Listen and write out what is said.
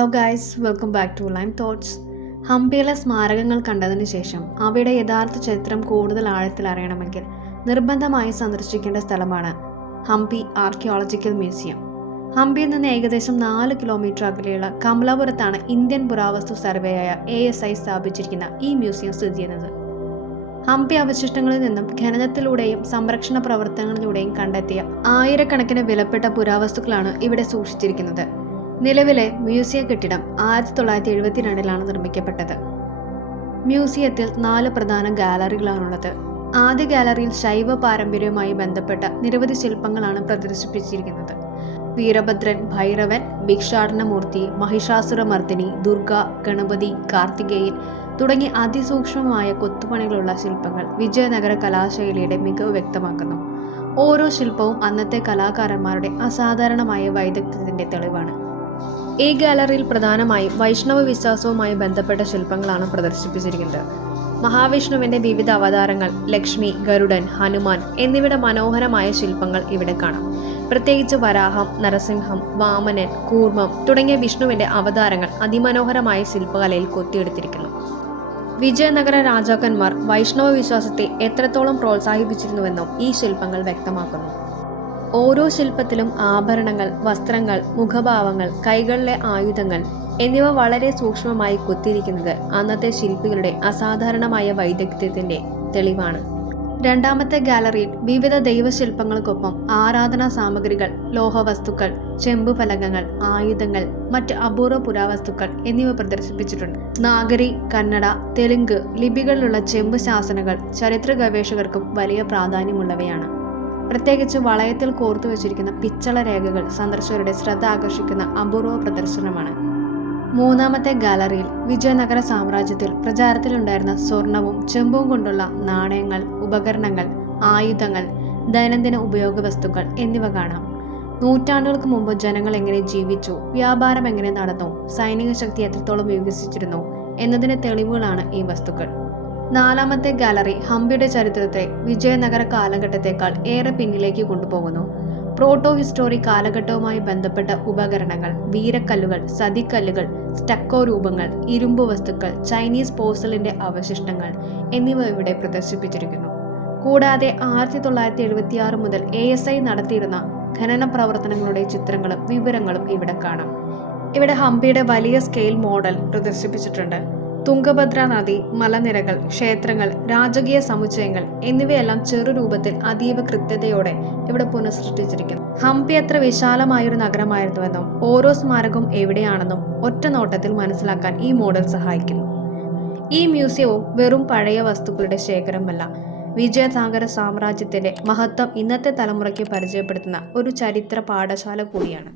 Hello guys, welcome back to line thoughts. ഹംപിയിലെ സ്മാരകങ്ങൾ കണ്ടതിന് ശേഷം അവയുടെ യഥാർത്ഥ ചരിത്രം കൂടുതൽ ആഴത്തിൽ അറിയണമെങ്കിൽ നിർബന്ധമായി സന്ദർശിക്കേണ്ട സ്ഥലമാണ് ഹംപി ആർക്കിയോളജിക്കൽ മ്യൂസിയം. ഹംപിയിൽ നിന്ന് ഏകദേശം 4 കിലോമീറ്റർ അകലെയുള്ള കമലാപുരത്താണ് ഇന്ത്യൻ പുരാവസ്തു സർവേയായ ASI സ്ഥാപിച്ചിരിക്കുന്ന ഈ മ്യൂസിയം സ്ഥിതി ചെയ്യുന്നത്. ഹംപി അവശിഷ്ടങ്ങളിൽ നിന്നും ഖനനത്തിലൂടെയും സംരക്ഷണ പ്രവർത്തനങ്ങളിലൂടെയും കണ്ടെത്തിയ ആയിരക്കണക്കിന് വിലപ്പെട്ട പുരാവസ്തുക്കളാണ് ഇവിടെ സൂക്ഷിച്ചിരിക്കുന്നത്. നിലവിലെ മ്യൂസിയം കെട്ടിടം 1972 നിർമ്മിക്കപ്പെട്ടത്. മ്യൂസിയത്തിൽ 4 പ്രധാന ഗാലറികളാണുള്ളത്. ആദ്യ ഗാലറിയിൽ ശൈവ പാരമ്പര്യവുമായി ബന്ധപ്പെട്ട നിരവധി ശില്പങ്ങളാണ് പ്രദർശിപ്പിച്ചിരിക്കുന്നത്. വീരഭദ്രൻ, ഭൈരവൻ, ഭിക്ഷാടനമൂർത്തി, മഹിഷാസുരമർദ്ദിനി, ദുർഗ, ഗണപതി, കാർത്തികേയൻ തുടങ്ങി അതിസൂക്ഷ്മമായ കൊത്തുപണികളുള്ള ശില്പങ്ങൾ വിജയനഗര കലാശൈലിയുടെ മികവ് വ്യക്തമാക്കുന്നു. ഓരോ ശില്പവും അന്നത്തെ കലാകാരന്മാരുടെ അസാധാരണമായ വൈദഗ്ധ്യത്തിന്റെ തെളിവാണ്. ഈ ഗാലറിയിൽ പ്രധാനമായും വൈഷ്ണവ വിശ്വാസവുമായി ബന്ധപ്പെട്ട ശില്പങ്ങളാണ് പ്രദർശിപ്പിച്ചിരിക്കുന്നത്. മഹാവിഷ്ണുവിന്റെ വിവിധ അവതാരങ്ങൾ, ലക്ഷ്മി, ഗരുഡൻ, ഹനുമാൻ എന്നിവയുടെ മനോഹരമായ ശില്പങ്ങൾ ഇവിടെ കാണാം. പ്രത്യേകിച്ച് വരാഹം, നരസിംഹം, വാമനൻ, കൂർമ്മം തുടങ്ങിയ വിഷ്ണുവിന്റെ അവതാരങ്ങൾ അതിമനോഹരമായ ശില്പകലയിൽ കൊത്തിയെടുത്തിരിക്കുന്നു. വിജയനഗര രാജാക്കന്മാർ വൈഷ്ണവ വിശ്വാസത്തെ എത്രത്തോളം പ്രോത്സാഹിപ്പിച്ചിരുന്നുവെന്നും ഈ ശില്പങ്ങൾ വ്യക്തമാക്കുന്നു. ഓരോ ശില്പത്തിലും ആഭരണങ്ങൾ, വസ്ത്രങ്ങൾ, മുഖഭാവങ്ങൾ, കൈകളിലെ ആയുധങ്ങൾ എന്നിവ വളരെ സൂക്ഷ്മമായി കൊത്തിയിരിക്കുന്നത് അന്നത്തെ ശില്പികളുടെ അസാധാരണമായ വൈദഗ്ധ്യത്തിന്റെ തെളിവാണ്. രണ്ടാമത്തെ ഗാലറിയിൽ വിവിധ ദൈവശില്പങ്ങൾക്കൊപ്പം ആരാധനാ സാമഗ്രികൾ, ലോഹവസ്തുക്കൾ, ചെമ്പുഫലകങ്ങൾ, ആയുധങ്ങൾ, മറ്റ് അപൂർവ പുരാവസ്തുക്കൾ എന്നിവ പ്രദർശിപ്പിച്ചിട്ടുണ്ട്. നാഗരി, കന്നഡ, തെലുങ്ക് ലിപികളിലുള്ള ചെമ്പ് ശാസനകൾ ചരിത്ര ഗവേഷകർക്കും വലിയ പ്രാധാന്യമുള്ളവയാണ്. പ്രത്യേകിച്ച് വളയത്തിൽ കോർത്തു വച്ചിരിക്കുന്ന പിച്ചള രേഖകൾ സന്ദർശകരുടെ ശ്രദ്ധ ആകർഷിക്കുന്ന അപൂർവ പ്രദർശനമാണ്. മൂന്നാമത്തെ ഗാലറിയിൽ വിജയനഗര സാമ്രാജ്യത്തിൽ പ്രചാരത്തിലുണ്ടായിരുന്ന സ്വർണവും ചെമ്പും കൊണ്ടുള്ള നാണയങ്ങൾ, ഉപകരണങ്ങൾ, ആയുധങ്ങൾ, ദൈനംദിന ഉപയോഗ വസ്തുക്കൾ എന്നിവ കാണാം. നൂറ്റാണ്ടുകൾക്ക് മുമ്പ് ജനങ്ങൾ എങ്ങനെ ജീവിച്ചു, വ്യാപാരം എങ്ങനെ നടന്നു, സൈനിക ശക്തി എത്രത്തോളം വികസിച്ചിരുന്നു എന്നതിന് തെളിവുകളാണ് ഈ വസ്തുക്കൾ. നാലാമത്തെ ഗാലറി ഹംപിയുടെ ചരിത്രത്തെ വിജയനഗര കാലഘട്ടത്തേക്കാൾ ഏറെ പിന്നിലേക്ക് കൊണ്ടുപോകുന്നു. പ്രോട്ടോ ഹിസ്റ്റോറിക് കാലഘട്ടവുമായി ബന്ധപ്പെട്ട ഉപകരണങ്ങൾ, വീരക്കല്ലുകൾ, സതിക്കല്ലുകൾ, സ്റ്റക്കോ രൂപങ്ങൾ, ഇരുമ്പ് വസ്തുക്കൾ, ചൈനീസ് പോഴ്സലിന്റെ അവശിഷ്ടങ്ങൾ എന്നിവ ഇവിടെ പ്രദർശിപ്പിച്ചിരിക്കുന്നു. കൂടാതെ 1976 മുതൽ ASI നടത്തിയിരുന്ന ഖനന പ്രവർത്തനങ്ങളുടെ ചിത്രങ്ങളും വിവരങ്ങളും ഇവിടെ കാണാം. ഇവിടെ ഹംപിയുടെ വലിയ സ്കെയിൽ മോഡൽ പ്രദർശിപ്പിച്ചിട്ടുണ്ട്. തുംഗഭദ്ര നദി, മലനിരകൾ, ക്ഷേത്രങ്ങൾ, രാജകീയ സമുച്ചയങ്ങൾ എന്നിവയെല്ലാം ചെറുരൂപത്തിൽ അതീവ കൃത്യതയോടെ ഇവിടെ പുനഃസൃഷ്ടിച്ചിരിക്കുന്നു. ഹംപി എത്ര വിശാലമായൊരു നഗരമായിരുന്നുവെന്നും ഓരോ സ്മാരകവും എവിടെയാണെന്നും ഒറ്റ നോട്ടത്തിൽ മനസ്സിലാക്കാൻ ഈ മോഡൽ സഹായിക്കുന്നു. ഈ മ്യൂസിയവും വെറും പഴയ വസ്തുക്കളുടെ ശേഖരമല്ല, വിജയനഗര സാമ്രാജ്യത്തിന്റെ മഹത്വം ഇന്നത്തെ തലമുറയ്ക്ക് പരിചയപ്പെടുത്തുന്ന ഒരു ചരിത്ര പാഠശാല കൂടിയാണ്.